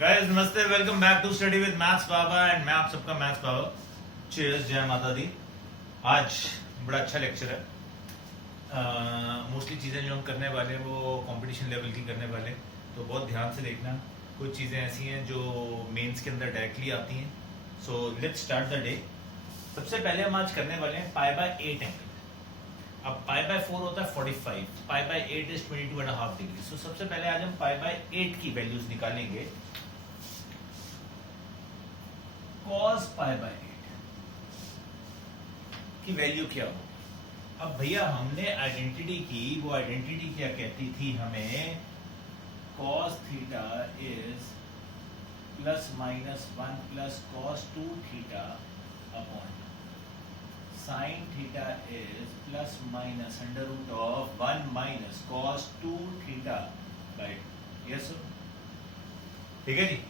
Guys नमस्ते, welcome back to study with maths Baba and मैं आप सबका मैथ्स बाबा। चीयर्स, जय माता दी। आज बड़ा अच्छा लेक्चर है। मोस्टली चीज़ें जो हम करने वाले हैं वो कंपटीशन लेवल की करने वाले हैं, तो बहुत ध्यान से देखना। कुछ चीज़ें ऐसी हैं जो मेंस के अंदर डायरेक्टली आती हैं। So let's start the day. सबसे पहले हम आज करने वाले हैं पाई बाय 8 एंगल। अब पाई बाय 4 होता है 45, पाई बाय 8 इज 22.5 डिग्री। सो सबसे पहले आज हम पाई बाय 8 की वैल्यूज निकालेंगे। cos पाई बाय 8 की वैल्यू क्या हो। अब भैया हमने आइडेंटिटी की, वो आइडेंटिटी क्या कहती थी हमें, cos theta is plus minus 1 plus cos 2 theta upon sin theta is plus minus under root of 1 minus cos 2 theta by. Yes, ठीक है जी।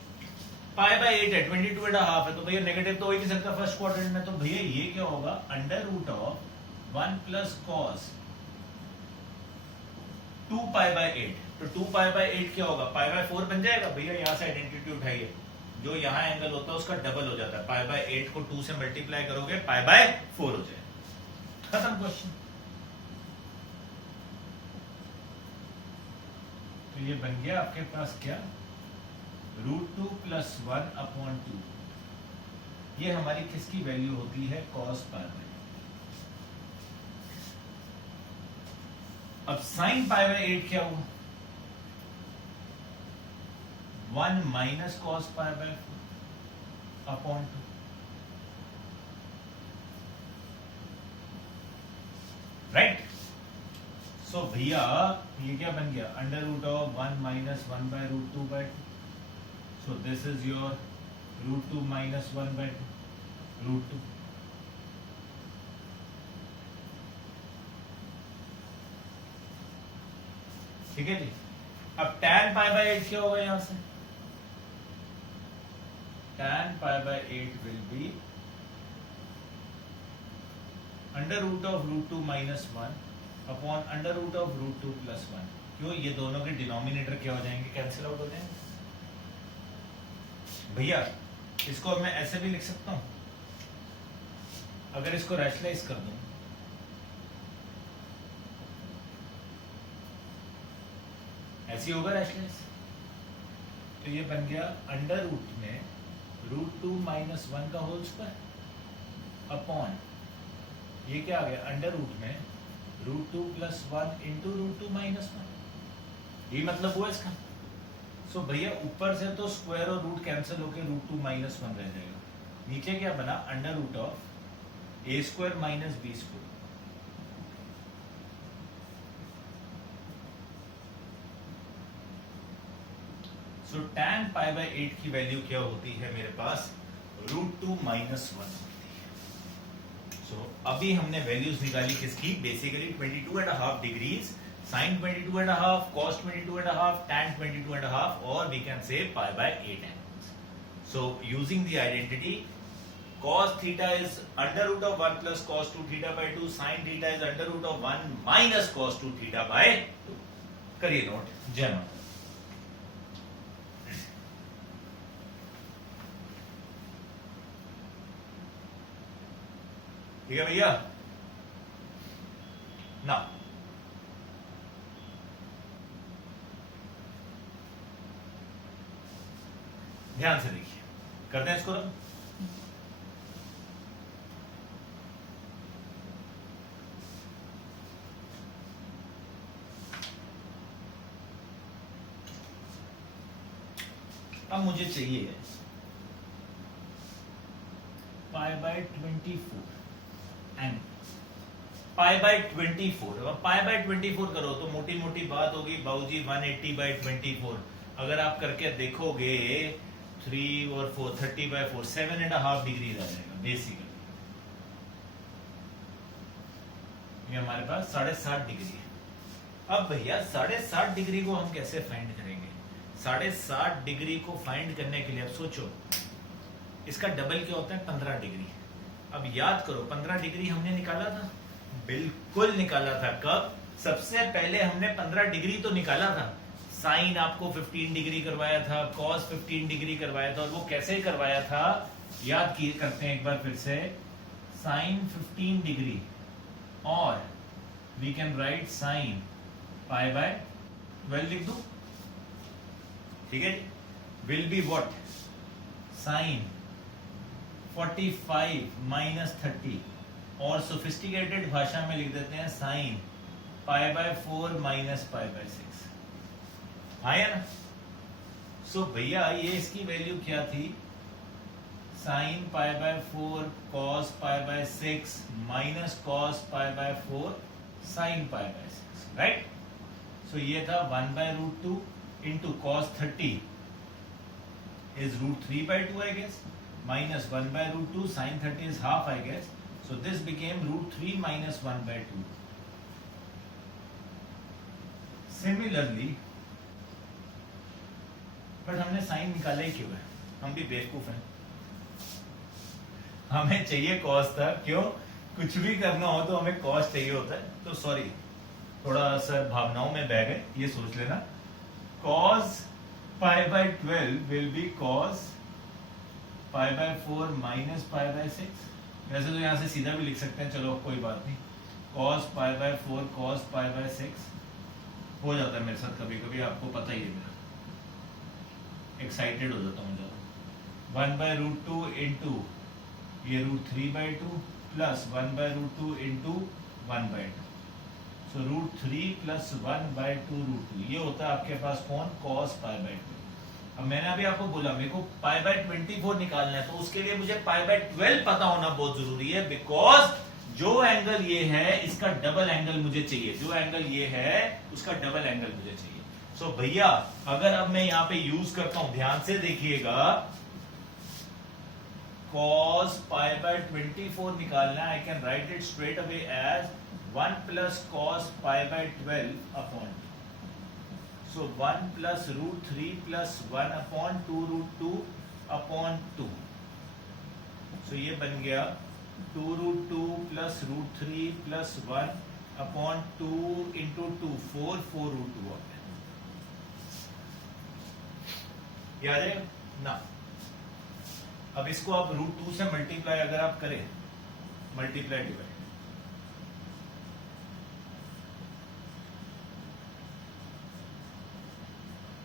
पाई बाय 8 है, 22.5 है, तो भैया नेगेटिव तो हो ही नहीं सकता फर्स्ट क्वाड्रेंट में, तो भैया ये क्या होगा, under root of 1 plus cos 2 pi by 8। तो 2 पाई बाय 8 क्या होगा, पाई बाय 4 बन जाएगा। भैया यहाँ से आइडेंटिटी उठाइए, जो यहाँ एंगल होता है उसका डबल हो जाता है। पाई बाय 8 को 2 से मल्टीप्लाई करोगे पाई बाय 4 हो जाए। खत्म क्वेश्चन। तो ये बन गया आपके पास क्या, √2 प्लस 1 अपॉन 2। ये हमारी किसकी वैल्यू होती है, cos पाई बाय। अब sin पाई बाय 8 क्या हुआ, 1 minus cos pi by 4 upon 2। Right. So भैया ये क्या बन गया, under root of 1 minus 1 by √2 by 2। So this is your √2 minus 1 by 2, √2। ठीक है जी। अब tan पाई बाय 8 क्या होगा, यहां से tan pi by 8 will be under root of √2 minus 1 upon under root of √2 plus 1। क्यों, ये दोनों के डिनोमिनेटर क्या हो जाएंगे, कैंसिल आउट हो जाएंगे। भैया इसको मैं ऐसे भी लिख सकता हूं, अगर इसको रैशनलाइज कर दूं, ऐसी होगा रैशनलाइज। तो ये बन गया अंडर रूट में √2 माइनस 1 का होल स्क्वायर अपॉन ये क्या आ गया, अंडर रूट में √2 प्लस 1 इंटू √2 माइनस 1। ये मतलब हुआ इसका। सो भैया ऊपर से तो स्क्वायर और रूट कैंसिल होकर √2 माइनस 1 रह जाएगा। नीचे क्या बना, under root of a square minus b square. So tan pi by 8 की वैल्यू क्या होती है मेरे पास, √2 माइनस 1 होती है। सो अभी हमने वैल्यूज निकाली किसकी, basically 22.5 degrees, sin 22.5, cos 22.5, tan 22.5, or we can say pi by 8 angles. So using the identity, cos theta is under root of 1 plus cos 2 theta by 2, sin theta is under root of 1 minus cos 2 theta by 2। करिए note, जय माता। ठीक है भैया ना, ध्यान से देखिए, करते हैं इसको रन। अब मुझे चाहिए पाई बाय 24 एंड पाई बाय 24। अब पाई बाय 24 करो तो मोटी मोटी बात होगी बाबूजी 180 बाय 24। अगर आप करके देखोगे 3 और 4 30 बाय 4 7.5 डिग्री आ जाएगा बेसिकली। ये हमारे पास 7.5 डिग्री है। अब भैया 7.5 डिग्री को हम कैसे फाइंड करेंगे, 7.5 डिग्री को फाइंड करने के लिए अब सोचो, इसका डबल क्या होता है 15 डिग्री। अब याद करो 15 डिग्री हमने निकाला था, बिल्कुल निकाला था। कब, सबसे पहले हमने 15 डिग्री तो निकाला था। साइन आपको 15 डिग्री करवाया था, कॉस 15 डिग्री करवाया था, और वो कैसे करवाया था याद किए करते हैं एक बार फिर से। साइन 15 डिग्री और we can write sine pi by 12 लिख दो, ठीक है। Will be what, sine 45 minus 30, और सोफिस्टिकेटेड भाषा में लिख देते हैं sine pi by 4 minus pi by 6, आया ना। सो भैया ये इसकी वैल्यू क्या थी, sine pi by 4 cos pi by 6 minus cos pi by 4 sine pi by 6, right. So ये था 1 by root 2 into cos 30 is root 3 by 2 I guess, minus 1 by root 2, sin 30 is half I guess, so this became root 3 minus 1 by 2. Similarly, but हमने sign निकाला ही क्यों है, हम भी बेवकूफ हैं, हमें चाहिए कॉस था, क्यों, कुछ भी करना हो तो हमें कॉस चाहिए होता है। तो सॉरी, थोड़ा सर भावनाओं में बह गए, ये सोच लेना, cos pi by 12 will be cos pi by 4 minus pi by 6। वैसे तो यहाँ से सीधा भी लिख सकते हैं, चलो कोई बात नहीं, cos pi by 4 cos pi by 6 हो जाता है मेरे साथ कभी कभी, आपको पता ही है, मेरा एक्साइटेड हो जाता हूँ ज़्यादा। 1 by root 2 इंटू ये root 3 by 2 plus 1 by root 2 into 1 by 2, तो रूट 3 प्लस 1 बाय 2 रूट 2, ये होता है आपके पास कौन, कॉस पाई बाय 2। अब मैंने अभी आपको बोला मेरे को पाई बाय 24 निकालना है, तो उसके लिए मुझे पाई बाय 12 पता होना बहुत जरूरी है, बिकॉज जो एंगल ये है इसका डबल एंगल मुझे चाहिए, जो एंगल ये है उसका डबल एंगल मुझे चाहिए। सो भैया अगर अब मैं यहाँ पे यूज करता हूं, ध्यान से देखिएगा, cos pi by 24 निकालना है, I can write it straight away as 1 plus cos pi by 12 upon 2. So 1 plus root 3 plus 1 upon 2 root 2 upon 2. So ये बन गया 2 root 2 plus root 3 plus 1 upon 2 into 2, 4 root 2 होता है, याद है ना। अब इसको आप रूट 2 से मल्टीप्लाई अगर आप करें, मल्टीप्लाई डिवाइड,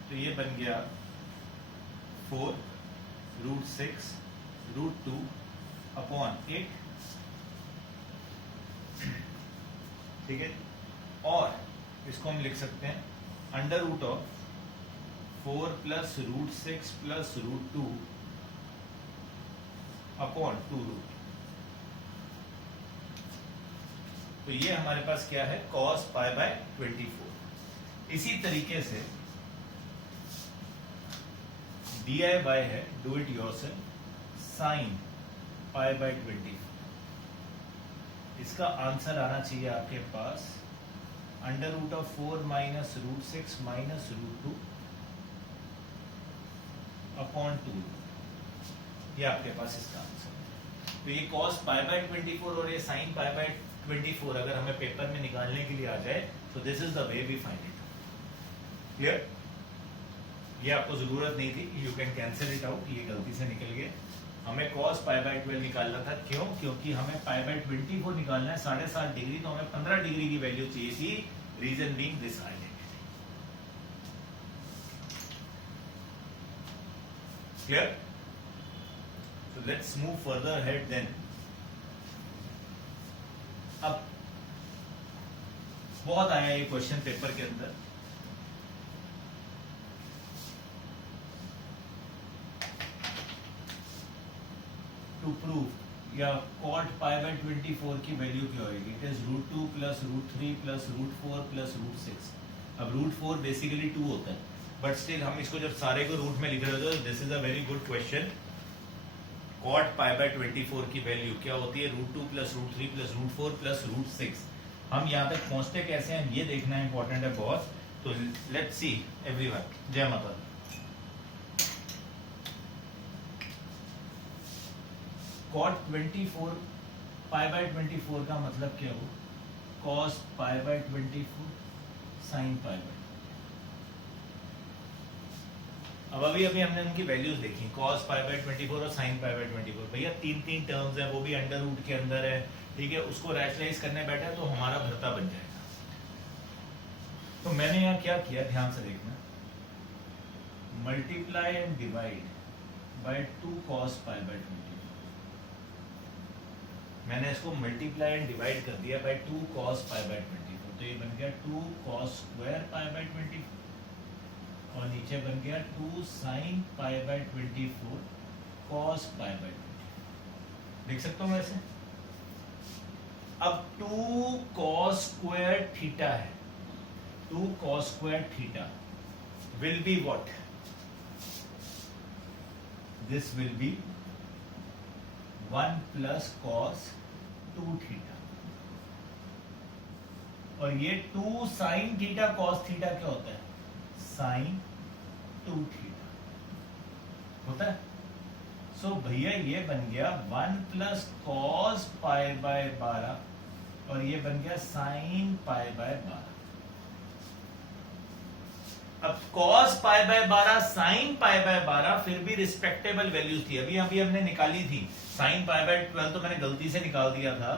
तो ये बन गया 4 रूट 6 रूट 2 अपॉन 8, ठीक है। और इसको हम लिख सकते हैं under root of 4 plus root 6 plus root 2 upon 2 root. तो ये हमारे पास क्या है, कॉस पाई बाय 24। इसी तरीके से DIY है, do it yourself, sine pi by 24, इसका आंसर आना चाहिए आपके पास under root of 4 minus root 6 minus root 2 upon 2, ये आपके पास इसका आंसर है। तो ये कॉस पाई बाय 24 और ये साइन पाई बाय 24 अगर हमें पेपर में निकालने के लिए आ जाए, तो this is the way we find it. Clear, ये आपको जरूरत नहीं थी, you can cancel it out, ये गलती से निकल गया। हमें cos पाई बाय 12 निकालना था, क्यों, क्योंकि हमें पाई बाय 24 निकालना है, 7.5 डिग्री, तो हमें 15 डिग्री की वैल्यू चाहिए थी, reason being this identity. Clear, so let's move further ahead then. अब बहुत आया ये क्वेश्चन पेपर के अंदर, टू प्रूव या cot पाई बाय 24 की वैल्यू क्या होगी, it is root 2 plus root 3 plus root 4 plus root 6। अब रूट 4 बेसिकली 2 होता है, बट स्टिल हम इसको जब सारे को रूट में लिख रहे होते हैं, this is a very good question. cot pi by 24 की वैल्यू क्या होती है, root 2 plus root 3 plus root 4 plus root 6। हम यहाँ तक पहुंचते कैसे हैं ये देखना इंपॉर्टेंट है बहुत। तो लेट्स सी एवरीवन, जय माता दी। cot 24 पाई बाय 24 का मतलब क्या हो, cos pi by 24 sign pi by, अब अभी हमने उनकी वैल्यूज देखी, cos पाई बाय 24 और sin पाई बाय 24। भैया तीन टर्म्स है, वो भी अंडर रूट के अंदर है, ठीक है। उसको रैशनलाइज करने बैठे तो हमारा भरता बन जाएगा। तो मैंने यहाँ क्या किया, ध्यान से देखना, multiply and divide by 2 cos pi by 24। मैंने इसको मल्टीप्लाई एंड डिवाइड कर दिया बाय 2 cos पाई बाय 24, तो ये बन गया 2 cos स्क्वायर पाई बाय 24, और नीचे बन गया 2 sin pi by 24 cos pi by 24। देख सकते हो वैसे। अब 2 cos स्क्वायर थीटा है, 2 cos square theta will be what? This will be 1 plus cos 2 theta, और ये 2 sin थीटा cos थीटा क्या होता है, sin 2 थीटा होता है। सो भैया ये बन गया 1 प्लस cos पाई बाय 12, और ये बन गया sin पाई बाय 12। अब cos pi by 12, sin pi by 12 फिर भी रिस्पेक्टेबल वैल्यूज थी। अभी हमने निकाली थी sin पाई बाय 12, तो मैंने गलती से निकाल दिया था।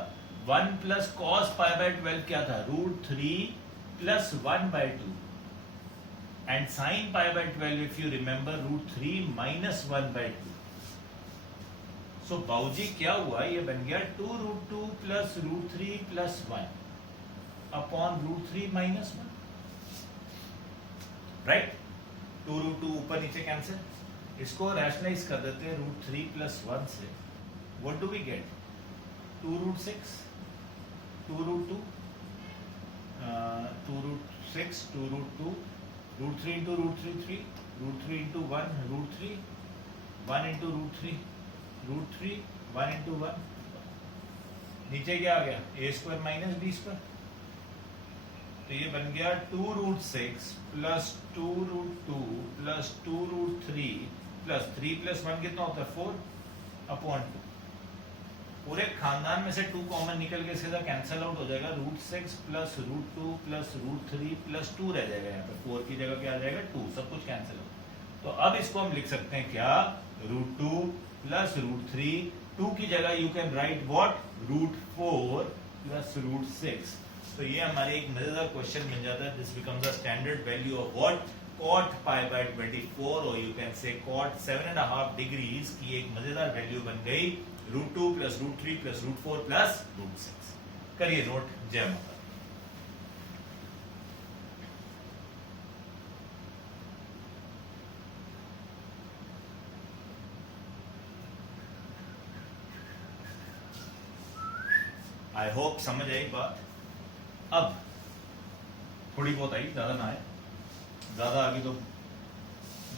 1 प्लस cos पाई बाय 12 क्या था, √3 plus 1 by 2, and sin pi by 12 if you remember √3 minus 1 by 2। so बाऊजी क्या हुआ, ये बन गया 2√2 plus √3 plus 1 upon √3 minus 1, right. 2√2 ऊपर नीचे कैंसिल, इसको रैशनलाइज कर देते हैं √3 plus 1 से। what do we get, 2√6, 2√2, 2√6, 2√2, √3 into √3 3, √3 into 1 √3, 1 into √3 √3, 1 into 1, नीचे क्या आ गया, a square minus b square, तो ये बन गया 2√6 प्लस 2√2 प्लस 2√3 प्लस 3 प्लस 1 कितना होता है, 4 अपॉन 2। पूरे खानदान में से 2 कॉमन निकल के सीधा कैंसिल आउट हो जाएगा, √6 प्लस √2 प्लस √3 प्लस 2 रह जाएगा, यहाँ पे 4 की जगह क्या आ जाएगा, 2, सब कुछ कैंसिल आउट। तो अब इसको हम लिख सकते हैं क्या, √2 प्लस √3, 2 की जगह you can write what, √4 plus √6। तो ये हमारे एक मजेदार क्वेश्चन बन जाता है, this becomes a standard value of what, cot pi by 24, और you can say cot 7.5 degrees की एक मजेदार वैल्यू बन गई, √2 प्लस √3 प्लस √4 प्लस √6। करिए नोट, जय माता। आई होप समझ आई बात। अब थोड़ी बहुत आई, ज्यादा ना आए, ज्यादा आगे तो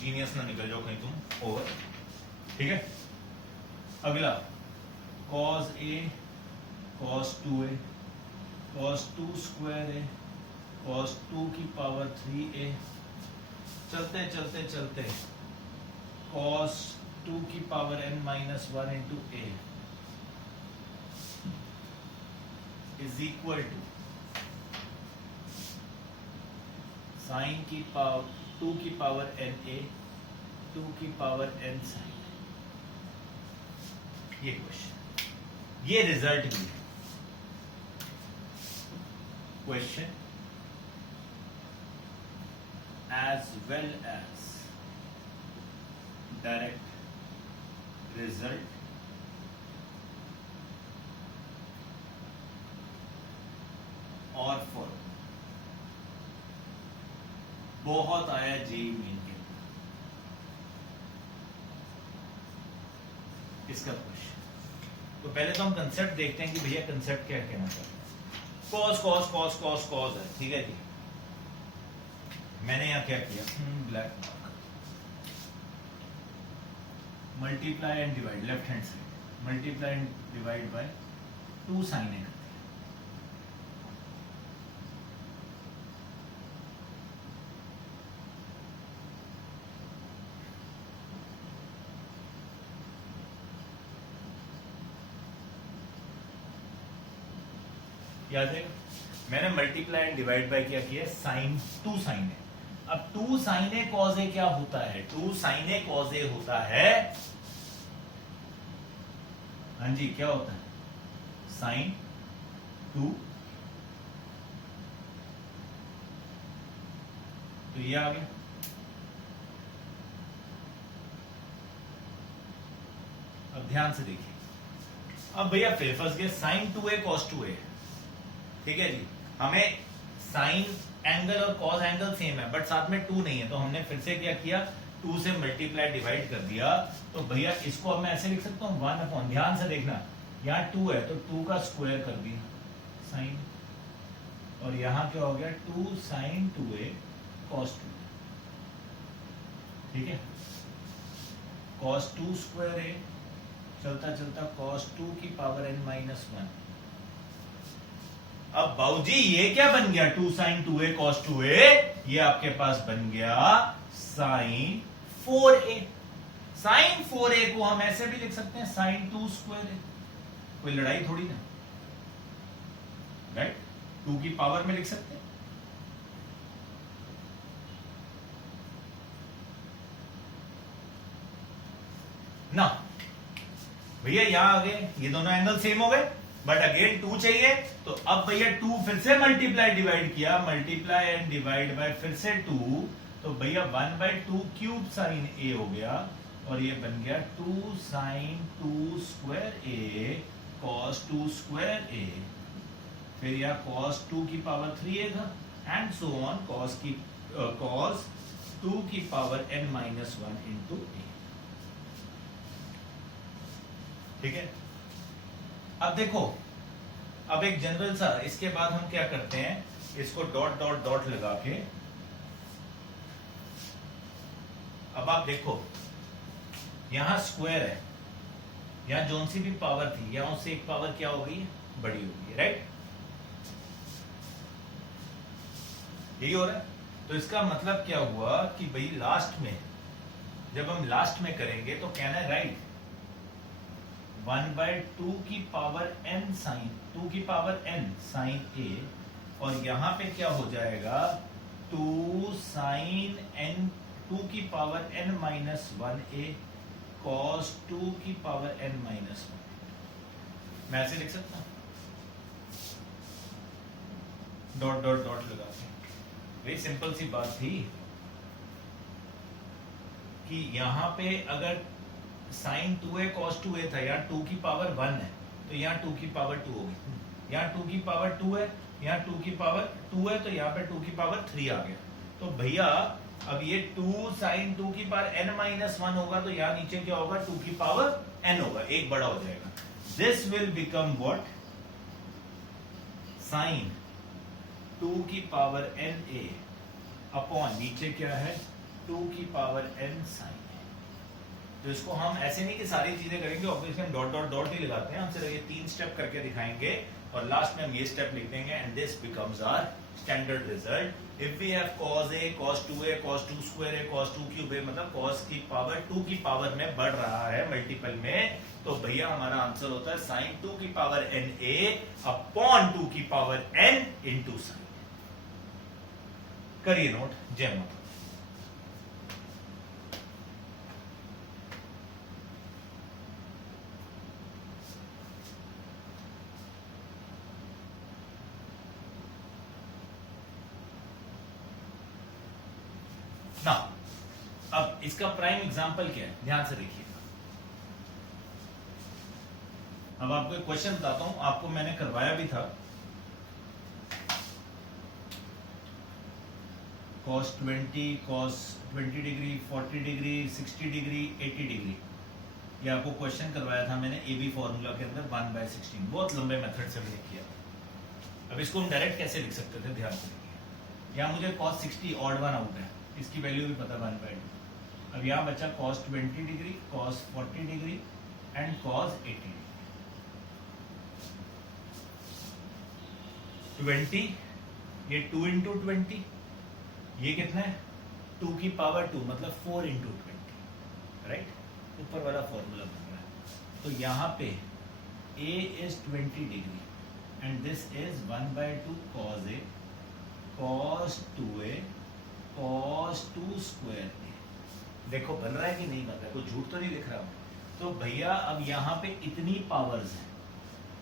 जीनियस ना निकल जाओ कहीं तुम ओवर, ठीक है। अगला cos a cos 2a cos 2 square a cos 2 की पावर 3a, चलते चलते चलते cos 2 की power n minus 1 into a is equal to sine की पावर 2 की पावर n a 2 की पावर n साइन। ये क्वेश्चन, ये रिजल्ट भी है। Question as well as direct result और फॉर बहुत आया जेई मेन के इसका क्वेश्चन। तो पहले तो हम कंसेप्ट देखते हैं कि भैया कंसेप्ट क्या कहना चाहते हैं। Cos cos cos cos cos है, ठीक है जी। मैंने यहां क्या किया, black mark, multiply and divide, left hand side multiply and divide by 2 sine a. याद है, मैंने मल्टीप्लाई एंड डिवाइड बाय क्या किया, साइन 2 साइन है, अब 2 sin a cos a क्या होता है? 2 sin a cos a होता है, हाँ जी क्या होता है? sin 2, तो ये आ गया। अब ध्यान से देखिए, अब भैया फिर फंस गए, sin 2a cos 2a, ठीक है जी। हमें साइन एंगल और कॉस एंगल सेम है, बट साथ में 2 नहीं है, तो हमने फिर से क्या किया, 2 से मल्टीप्लाई डिवाइड कर दिया। तो भैया इसको अब मैं ऐसे लिख सकता हूँ 1 अपॉन, ध्यान से देखना, यहाँ 2 है तो 2 का स्क्वायर कर दिया साइन, और यहाँ क्या हो गया 2 sin 2a cos 2, ठीक है। cos 2 स्क्वायर है, चलता चलता cos 2 की पावर n माइनस 1। अब बाबूजी ये क्या बन गया, 2 sin 2a cos 2a, ये आपके पास बन गया sin 4a। sin 4a को हम ऐसे भी लिख सकते हैं sin 2 स्क्वायर है, कोई लड़ाई थोड़ी ना, राइट। 2 की पावर में लिख सकते हैं। ना भैया यहां आ गए, ये दोनों एंगल सेम हो गए, बट अगेन 2 चाहिए, तो अब भैया 2 फिर से मल्टीप्लाई डिवाइड किया, मल्टीप्लाई एंड डिवाइड बाय फिर से 2, तो भैया 1/2 क्यूब साइन ए हो गया, और ये बन गया 2 sin 2 स्क्वायर ए cos 2 स्क्वायर ए, फिर यह cos 2 की पावर 3a था, एंड सो ऑन cos 2 की पावर n माइनस 1 इंटू ए, ठीक है। अब देखो, अब एक जनरल सा, इसके बाद हम क्या करते हैं, इसको डॉट डॉट डॉट लगा के, अब आप देखो यहां स्क्वायर है, यहां जोन सी भी पावर थी, यहां उससे एक पावर क्या हो गई है, बड़ी हो गई है, राइट। यही हो रहा है, तो इसका मतलब क्या हुआ कि भाई लास्ट में, जब हम लास्ट में करेंगे तो कहना है राइट 1/2 की पावर n साइन 2 की पावर n साइन a, और यहां पे क्या हो जाएगा 2 साइन n 2 की power n minus 1a cos 2 की पावर n माइनस 1। मैं ऐसे लिख सकता हूं, डॉट डॉट डॉट लगा के। वेरी सिंपल सी बात थी कि यहां पे अगर sin 2a cos 2a था, यहाँ 2 की पावर 1 है, तो यहाँ 2 की पावर 2 होगी, यहाँ 2 की पावर 2 है, यहाँ 2 की पावर 2 है, तो यहाँ पे 2 की पावर 3 आ गया। तो भैया अब ये 2 sin 2 की पावर n माइनस 1 होगा, तो यहाँ नीचे क्या होगा 2 की पावर n होगा, एक बड़ा हो जाएगा। This will become what, sin 2 की पावर n a अपॉन नीचे क्या है 2 की पावर n sin। तो इसको हम ऐसे नहीं कि सारी चीजें करेंगे, ऑब्वियसली हम डॉट डॉट डॉट ही लगाते हैं, हम सिर्फ ये 3 स्टेप करके दिखाएंगे, और लास्ट में हम ये स्टेप लिख देंगे, and this becomes our standard result. If we have cos a cos 2a cos 2 square a cos 2 cube a, मतलब cos की पावर 2 की पावर में बढ़ रहा है मल्टीपल में, तो भैया हमारा आंसर होता है sin 2 की पावर n a अपॉन 2 की पावर n इंटू साइन। करिए नोट, जय माता। ना अब इसका प्राइम एग्जांपल क्या है, ध्यान से देखिए। अब आपको एक क्वेश्चन बताता हूं, आपको मैंने करवाया भी था, cos 20 degree 40 degree 60 degree 80 degree, ये आपको क्वेश्चन करवाया था मैंने ए बी फॉर्मूला के अंदर 1/16, बहुत लंबे मेथड से मैंने किया। अब इसको हम डायरेक्ट कैसे लिख सकते थे, ध्यान से देखिए। यहाँ मुझे cos 60 ऑड वन आउट है, इसकी वैल्यू भी पता 1/2। अब यहाँ बचा cos 20 degree cos 40 degree and cos 80 degree. 20 ये 2 इंटू 20, ये कितना है 2 की पावर 2, मतलब 4 इंटू 20, राइट। ऊपर वाला फॉर्मूला बन रहा है, तो यहाँ पे a is 20 degree and this is 1/2 cos a cos 2a cos 2 square a. देखो बन रहा है कि नहीं बन रहा है, कोई झूठ तो नहीं लिख रहा हूं। तो भैया अब यहाँ पे इतनी पावर्स है,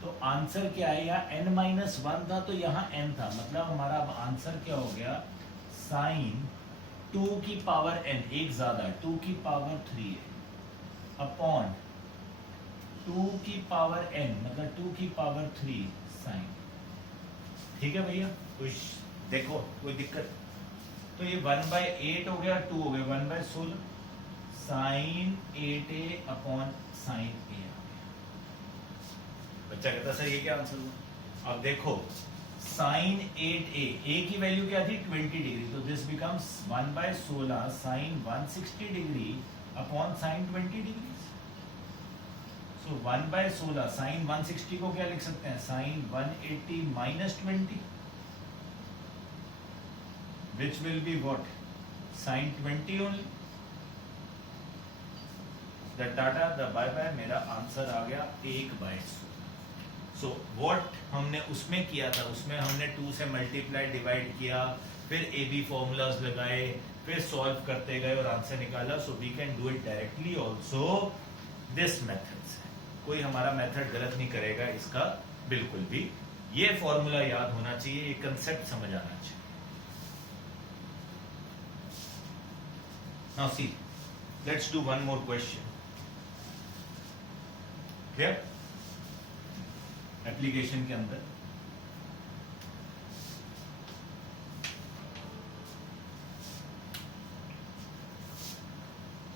तो आंसर क्या है, यहाँ n-1 था तो यहाँ n था, मतलब हमारा अब आंसर क्या हो गया, साइन 2 की पावर n, एक ज्यादा 2 की पावर 3 है अपॉन 2 की पावर n, मतलब 2 की पावर 3 साइन। ठीक है भैया, कुछ देखो कोई दिक्कत? तो ये 1/8 हो गया, 2 हो गया 1/16 sign 8a upon sine a। बच्चा कहता सर ये क्या आंसर हुआ? अब देखो साइन 8a, a की वैल्यू क्या थी 20 डिग्री, तो this becomes 1/16 sine 160 degree upon sine 20 degree. So 1/16 sine 160 को क्या लिख सकते हैं, sine 180 minus 20, which will be what, sin 20 only। the ta ta the bye bye, मेरा आंसर आ गया 1/16। सो व्हाट हमने उसमें किया था, उसमें हमने 2 से मल्टीप्लाई डिवाइड किया, फिर ए बी फॉर्मूलाज लगाए, फिर सॉल्व करते गए और आंसर निकाला। So we can do it directly also this method से, कोई हमारा मेथड गलत नहीं करेगा इसका बिल्कुल भी। ये फॉर्मूला याद होना चाहिए, ये कंसेप्ट समझ आना चाहिए। Now see, let's do one more question. Clear? Application के अंदर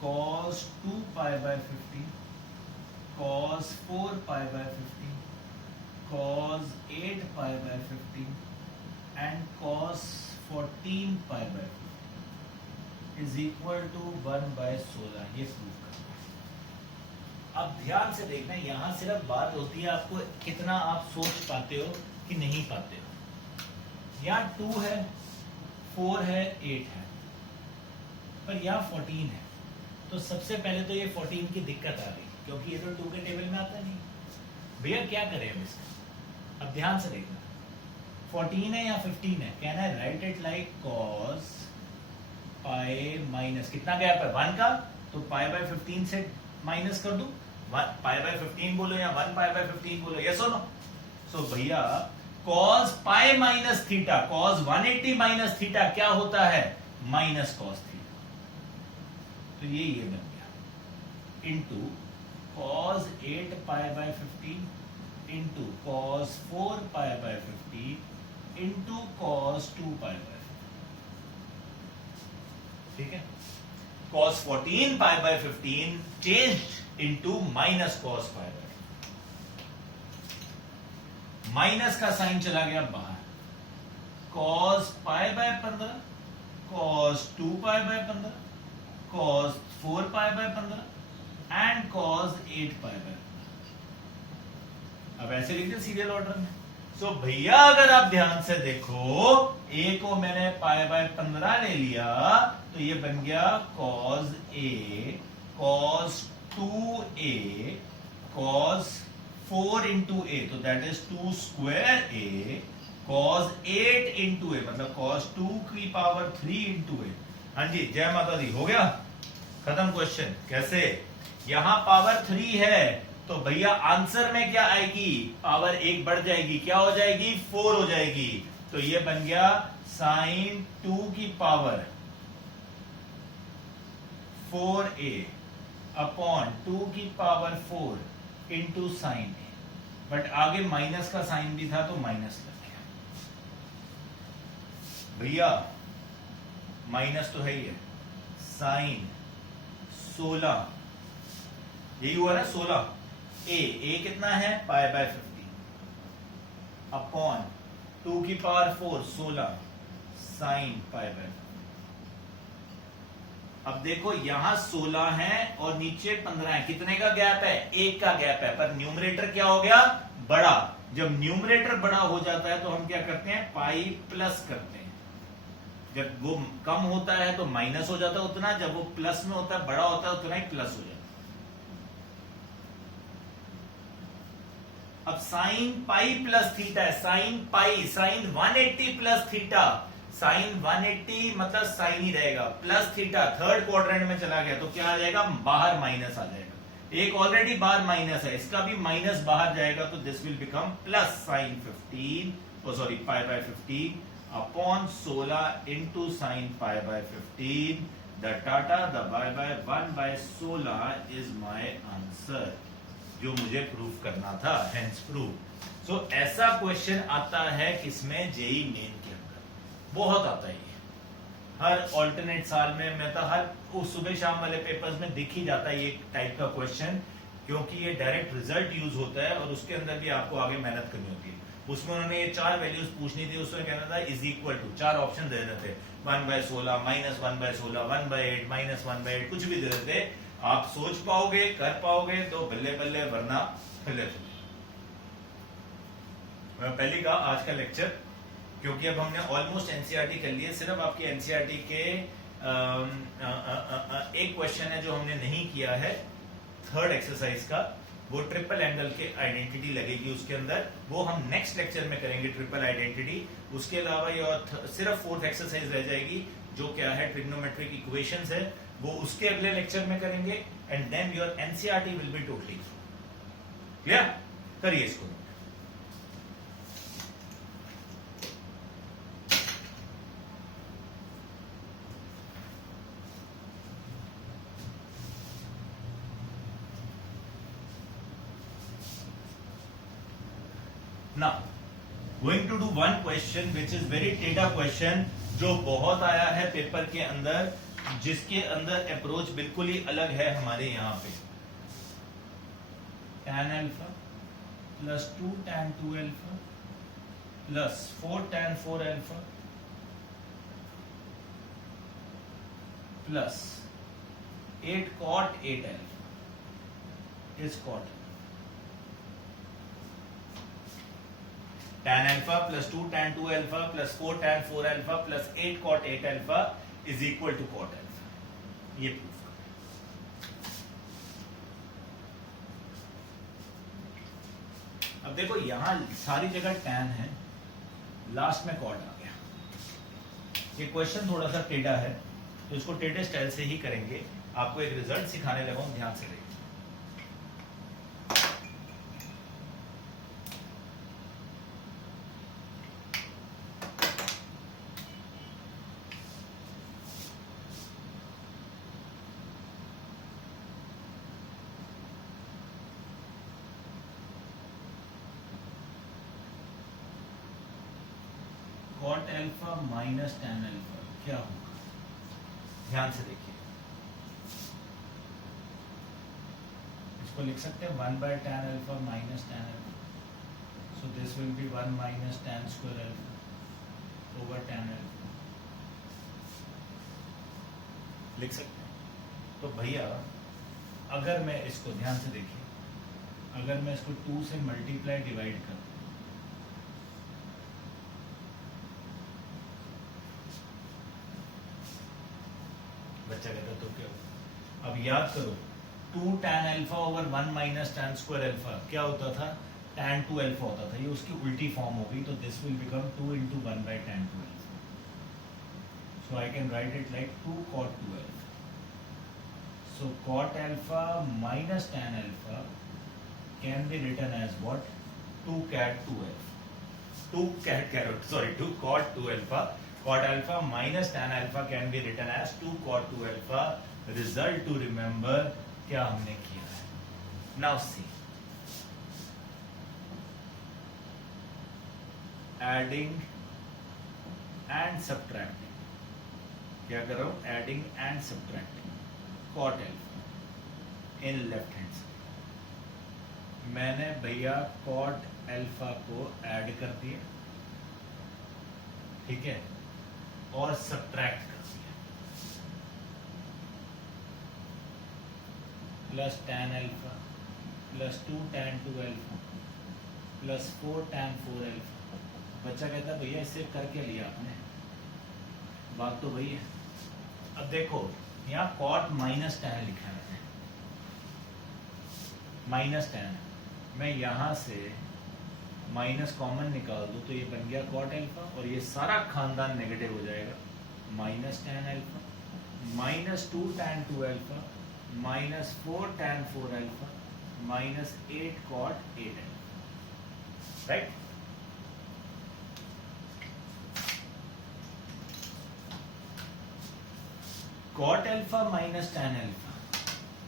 cos 2 pi by 15, cos 4 pi by 15, cos 8 pi by 15 and cos 14 pi by 15 is equal to 1/16। ये प्रूव करना। अब ध्यान से देखना, यहां सिर्फ बात होती है आपको कितना आप सोच पाते हो कि नहीं पाते हो। यहाँ 2 है, 4 है, 8 है, पर यहाँ 14 है। तो सबसे पहले तो ये 14 की दिक्कत आ गई, क्योंकि ये तो 2 के टेबल में आता नहीं। भैया क्या करें अब इसका? अब ध्यान से देखना, 14 है या 15 है, कहना है right it like cos pi minus कितना गैप है 1 का, तो पाई बाय 15 से माइनस कर दूं, पाई बाय 15 बोलो या 1 पाई बाय 15 बोलो, यस और नो। सो भैया cos pi minus theta, cos 180 minus theta क्या होता है, माइनस cos थीटा। तो ये बन गया into cos 8 pi by 15 into cos 4 pi by 15 into cos 2 pi bye. ठीक है, cos 14 pi by 15 changed into minus cos pi bye, minus का साइन चला गया बाहर, cos pi by 15, cos 2 pi by 15, cos 4 pi by 15 and cos 8 pi by 15। अब ऐसे लिख दे serial order में। सो भैया अगर आप ध्यान से देखो, a को मैंने पाई बाय 15 ले लिया, तो ये बन गया cos a, cos 2a, cos 4 into a, तो that is 2 square a, cos 8 into a, मतलब cos 2 की पावर 3 into a। हाँ जी, जय माता दी, हो गया खत्म क्वेश्चन। कैसे, यहां पावर 3 है, तो भैया आंसर में क्या आएगी, पावर 1 बढ़ जाएगी, क्या हो जाएगी 4 हो जाएगी। तो ये बन गया साइन 2 की पावर 4a अपॉन 2 की power 4 into sine A, but आगे माइनस का साइन भी था तो माइनस लग गया। भैया माइनस तो है ही है, साइन 16 यही हुआ ना 16, ए कितना है पाई बाय 15 अपॉन 2 की पावर 4 16 साइन पाई बाय। अब देखो यहां 16 है और नीचे 15 है, कितने का गैप है, 1 का गैप है, पर न्यूमरेटर क्या हो गया बड़ा। जब न्यूमरेटर बड़ा हो जाता है तो हम क्या करते हैं, पाई प्लस करते हैं। जब वो कम होता है तो माइनस हो जाता है उतना, जब वो प्लस में होता है बड़ा होता है उतना ही प्लस हो जाता है। अब साइन पाई प्लस थीटा है, sine pi, sine 180 plus theta, sine 180 मतलब साइन ही रहेगा, प्लस थीटा थर्ड क्वाड्रेंट में चला गया तो क्या आ जाएगा, बाहर माइनस आ जाएगा। एक ऑलरेडी बाहर माइनस है, इसका भी माइनस बाहर जाएगा तो this will become plus sine 15 sorry pi by 15 upon 16 into sine pi by 15 the ta ta the bye bye 1 by 16 is my answer, जो मुझे प्रूव करना था, हेंस प्रूव। सो ऐसा क्वेश्चन आता है किसमें, जेई मेन के अंदर बहुत आता है ये, हर ऑल्टरनेट साल में, मैं तो हर सुबह शाम वाले पेपर्स में दिख ही जाता है ये टाइप का क्वेश्चन, क्योंकि ये डायरेक्ट रिजल्ट यूज होता है और उसके अंदर भी आपको आगे मेहनत करनी होती है। उसमें उन्होंने ये 4 वैल्यूज पूछनी थी, उसमें कहना था इज इक्वल टू, 4 ऑप्शन दे देते थे, 1 by 16 minus 1 by 16 1 by 8 minus 1 by 8, कुछ भी दे देते। आप सोच पाओगे, कर पाओगे तो बल्ले बल्ले, वरना फिर मैं पहले कहा आज का लेक्चर, क्योंकि अब हमने ऑलमोस्ट एनसीईआरटी कर लिए, सिर्फ आपकी एनसीईआरटी के एक क्वेश्चन है जो हमने नहीं किया है, थर्ड एक्सरसाइज का, वो ट्रिपल एंगल के आइडेंटिटी लगेगी उसके अंदर, वो हम नेक्स्ट लेक्चर में करेंगे ट्रिपल आइडेंटिटी। उसके अलावा ये सिर्फ फोर्थ एक्सरसाइज रह जाएगी जो क्या है, ट्रिग्नोमेट्रिक इक्वेशंस है, वो उसके अगले लेक्चर में करेंगे and then your NCERT will be totally clear. करिए इसको। Now, going to do one question which is very टेढ़ा question, जो बहुत आया है पेपर के अंदर, जिसके अंदर अप्रोच बिल्कुल ही अलग है हमारे यहाँ पे। tan alpha plus 2 tan 2 alpha plus 4 tan 4 alpha plus 8 cot 8 alpha is cot tan alpha plus 2 tan 2 alpha plus 4 tan 4 alpha plus 8 cot 8 alpha is equal to cot alpha, ये प्रूफ कर। अब देखो यहां सारी जगह tan है, last में cot आ गया। ये क्वेश्चन थोड़ा सा टेढ़ा है तो इसको टेढ़े स्टाइल से ही करेंगे। आपको एक रिजल्ट सिखाने लगा हूं, ध्यान से देखिए। cot alpha minus tan alpha क्या होगा, ध्यान से देखिए। इसको लिख सकते हैं 1 by tan alpha minus tan alpha, so this will be 1 minus tan square alpha over tan alpha, लिख सकते हैं। तो भैया अगर मैं इसको, ध्यान से देखिए, अगर मैं इसको 2 से मल्टीप्लाई डिवाइड करूं, बच्चा कहता तो क्या हो, अब याद करो 2 tan alpha over 1 minus tan square alpha क्या होता था, tan 2 अल्फा होता था, ये उसकी उल्टी फॉर्म होगी, तो this will become 2 into 1 by tan 2 alpha, so I can write it like 2 cot 2 alpha, so cot alpha minus tan alpha can be written as what, 2 cat 2 alpha, 2 cot 2 alpha, cot alpha minus tan alpha can be written as 2 cot 2 alpha. Result to remember क्या हमने किया है. Now see, adding and subtracting. क्या कर रहा हूं, adding and subtracting cot alpha in left hand side. मैंने भैया cot alpha को add कर दिया, ठीक है, और सब्ट्रैक्ट कर दिया, plus tan alpha plus 2 tan 2 alpha plus 4 tan 4 alpha. बच्चा कहता है भैया इससे कर क्या लिया आपने, बात तो वही है। अब देखो यहाँ cot माइनस tan लिखा है, माइनस tan, मैं यहाँ से माइनस कॉमन निकाल दो तो ये बन गया कॉट अल्फा, और ये सारा खानदान नेगेटिव हो जाएगा, minus tan alpha, minus 2 tan 2 alpha, minus 4 tan 4 alpha, minus 8 cot 8 alpha, right. Cot alpha minus tan alpha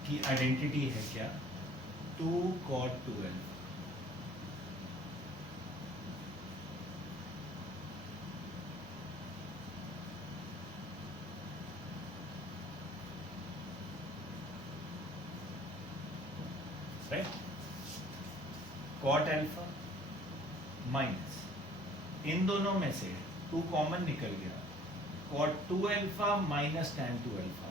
की आइडेंटिटी है क्या? 2 cot 2 alpha. Cot alpha minus, इन दोनों में से 2 कॉमन निकल गया, cot 2 alpha minus tan 2 alpha.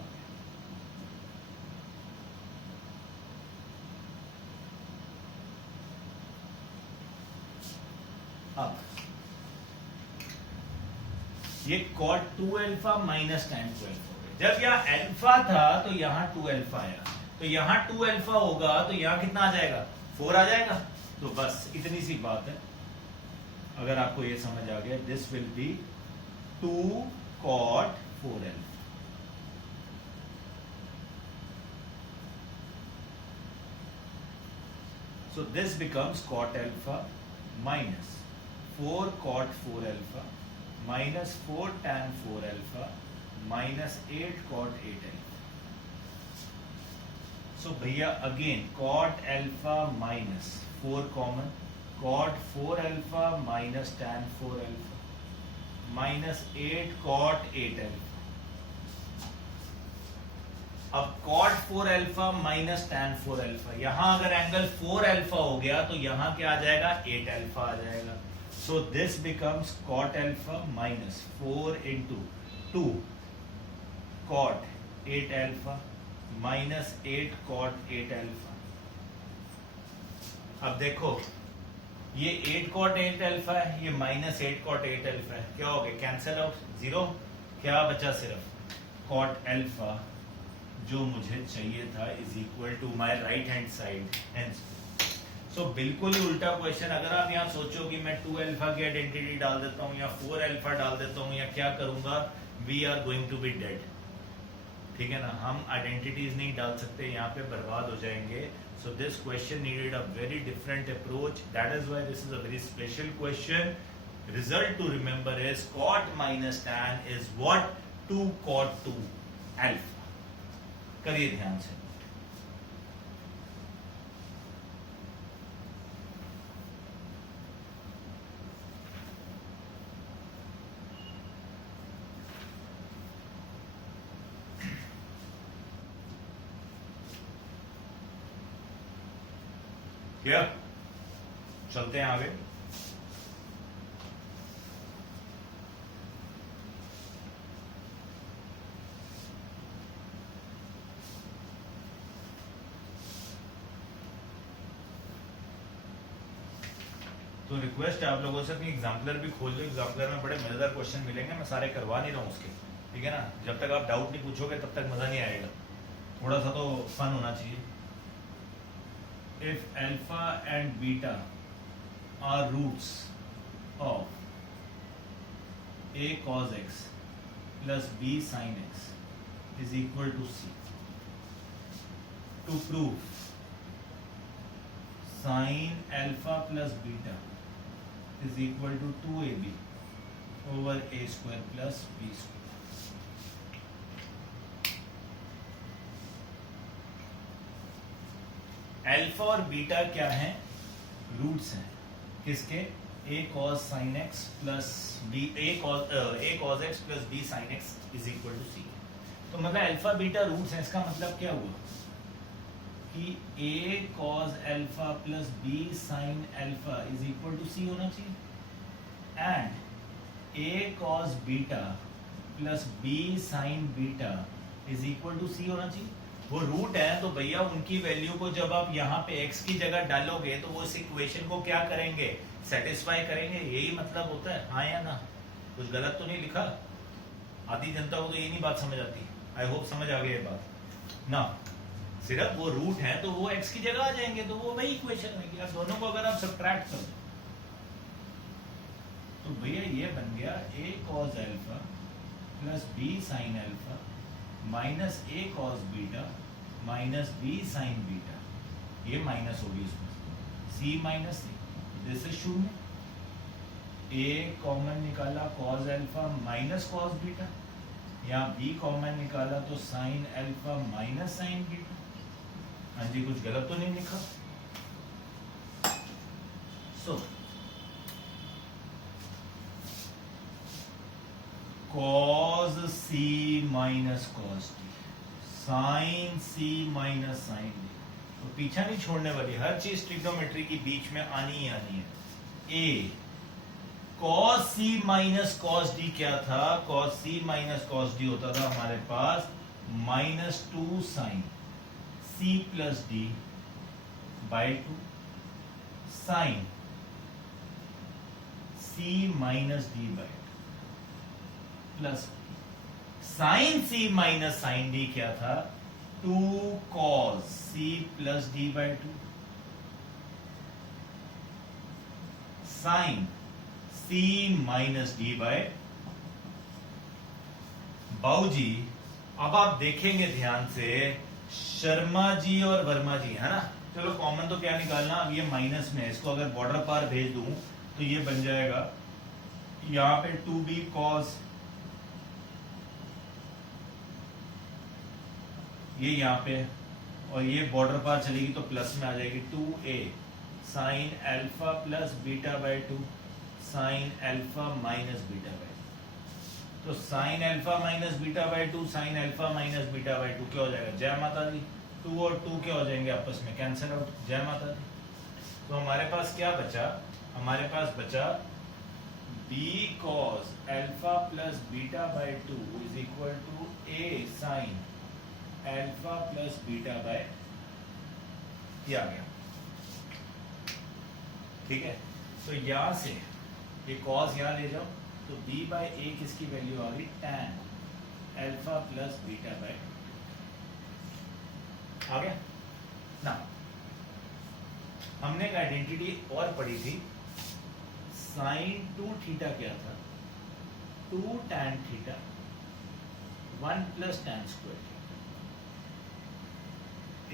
अब ये cot 2 alpha minus tan 2 alpha हो गया। जब यहां अल्फा था तो यहां 2 अल्फा आया, तो यहां 2 अल्फा होगा तो यहां कितना आ जाएगा? 4 आ जाएगा। तो बस इतनी सी बात है, अगर आपको ये समझ आ गया, this will be 2 cot 4 alpha. So this becomes cot alpha minus 4 cot 4 alpha minus 4 tan 4 alpha minus 8 cot 8 alpha. So भैया again cot alpha minus 4 common, cot 4 alpha minus tan 4 alpha minus 8 cot 8 alpha. अब cot 4 alpha minus tan 4 alpha, यहां अगर angle 4 alpha हो गया तो यहां क्या आ जाएगा? 8 अल्फा आ जाएगा। So this becomes cot alpha minus 4 into 2 cot 8 alpha minus 8 cot 8 alpha. अब देखो ये 8 cot 8 अल्फा है, ये माइनस 8 cot 8 अल्फा है, क्या हो गया? Cancel out, zero. क्या बचा? सिर्फ cot अल्फा जो मुझे चाहिए था is equal to my right hand side. So बिल्कुल ही उल्टा क्वेश्चन। अगर आप यहाँ सोचो कि मैं 2 अल्फा की आइडेंटिटी डाल देता हूँ या 4 अल्फा डाल देता हूँ या क्या करूंगा, we are going to be dead. ठीक है ना, हम आइडेंटिटीज नहीं डाल सकते, यहाँ पे बर्बाद हो जाएंगे। So this question needed a very different approach, that is why this is a very special question. Result to remember is cot minus tan is what? 2 cot 2 alpha. करिए ध्यान से। क्या चलते हैं आगे। तो रिक्वेस्ट है आप लोगों से कि एग्जाम्पलर भी खोल लो, एग्जाम्पलर में बड़े मजेदार क्वेश्चन मिलेंगे। मैं सारे करवा नहीं रहा हूँ उसके, ठीक है ना। जब तक आप डाउट नहीं पूछोगे तब तक मजा नहीं आएगा, थोड़ा सा तो फन होना चाहिए। If alpha and beta are roots of a cos x plus b sin x is equal to c, to prove sin alpha plus beta is equal to 2ab over a square plus b square. Alpha और beta क्या हैं? Roots हैं किसके? a cos sin x plus b a cos x plus b sin x is equal to c। तो मतलब alpha beta roots हैं, इसका मतलब क्या हुआ कि a cos alpha plus b sin alpha is equal to c होना चाहिए, and a cos beta plus b sin beta is equal to c होना चाहिए। वो रूट है तो भैया उनकी वैल्यू को जब आप यहाँ पे x की जगह डालोगे तो वो इस इक्वेशन को क्या करेंगे? सेटिस्फाई करेंगे। यही मतलब होता है, हाँ या ना? कुछ गलत तो नहीं लिखा? आधी जनता को तो ये नहीं बात समझ आती। आई होप समझ आ गई ये बात ना। सिर्फ वो रूट है तो वो x की जगह आ जाएंगे, तो वो वही इक्वेशन है कि आप दोनों को अगर आप सब्ट्रैक्ट कर दो तो भैया ये बन गया a cos alpha plus b sin alpha minus a cos beta minus b sin beta, ये माइनस होगी इसमें, c minus c, this is शून्य। a कॉमन निकाला cos alpha minus cos beta, यहाँ b कॉमन निकाला तो sin alpha minus sin beta. हाँ जी, कुछ गलत तो नहीं लिखा? सो cos c minus cos d, sin c minus sin d, तो पीछा नहीं छोड़ने वाली, हर चीज ट्रिग्नोमेट्री की बीच में आनी ही आनी है। a cos c minus cos d क्या था? cos c minus cos d होता था हमारे पास minus 2 sin c plus d by 2 sin c minus d by plus sine c minus sine d क्या था? 2 cos c plus d by 2 sine c minus d by. बाबूजी अब आप देखेंगे ध्यान से, शर्मा जी और वर्मा जी, है ना? चलो कॉमन तो क्या निकालना, अब ये माइनस में, इसको अगर बॉर्डर पार भेज दूं तो ये बन जाएगा यहां पे 2b cos, ये यहाँ पे, और ये बॉर्डर पार चलेगी तो प्लस में आ जाएगी 2a sign alpha plus beta by 2 sine alpha minus beta by 2, तो sine alpha minus beta by 2 sine alpha minus beta by 2 क्या हो जाएगा? जय माता दी। 2 और 2 क्या हो जाएंगे? आपस में कैंसिल आउट। जय माता दी। तो हमारे पास क्या बचा? हमारे पास बचा b cos alpha plus beta by 2 is equal to a sine alpha plus beta by, ये आ गया, ठीक है। तो यहां से ये cos यहां ले जाओ तो b बाय a किसकी वैल्यू आ गई? tan alpha plus beta by, आ गया ना। हमने एक आइडेंटिटी और पढ़ी थी, साइन 2 थीटा क्या था? 2 tan theta 1 plus tan square.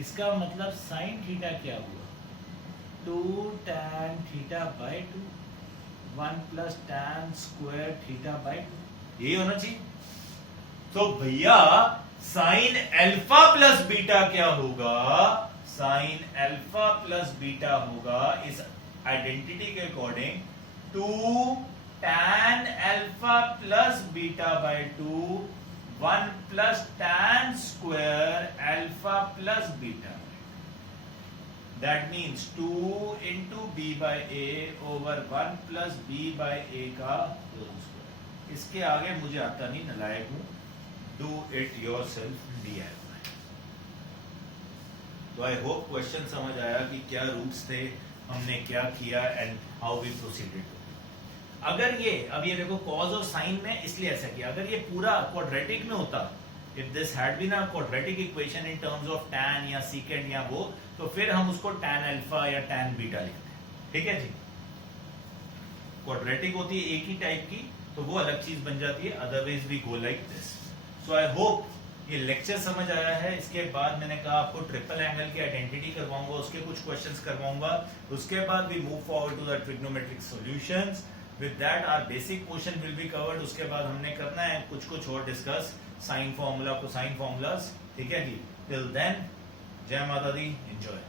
इसका मतलब साइन थीटा क्या हुआ? 2 tan theta by 2 1 plus tan square theta by 2, यही होना चाहिए। तो भैया साइन अल्फा प्लस बीटा क्या होगा? साइन अल्फा प्लस बीटा होगा इस आइडेंटिटी के according 2 tan alpha plus beta by 2 1 plus tan square alpha plus beta. That means 2 into b by a over 1 plus b by a का whole square. इसके आगे मुझे आता नहीं, नालायक हूं, do it your self DIY। तो आई होप क्वेश्चन समझ आया कि क्या रूट्स थे, हमने क्या किया एंड हाउ वी प्रोसीडेड। अगर ये, अब ये देखो कॉज और साइन में इसलिए ऐसा किया, अगर ये पूरा क्वाड्रेटिक में होता, if this had been a quadratic equation in terms of tan या सीकेंड या वो, तो फिर हम उसको tan अल्फा या tan बीटा लिखते हैं, ठीक है जी। क्वाड्रेटिक होती है एक ही टाइप की तो वो अलग चीज बन जाती है, otherwise we go like this. So I hope ये लेक्चर समझ आया है। इसके बाद मैंने कहा आपको ट्रिपल एंगल की आइडेंटिटी करवाऊंगा, उसके कुछ क्वेश्चंस करवाऊंगा, उसके बाद we move forward to the trigonometric solutions. With that our basic portion will be covered। उसके बाद हमने करना है कुछ और discuss, sine formula, cosine formulas, ठीक है जी। Till then, जय माता दी, enjoy।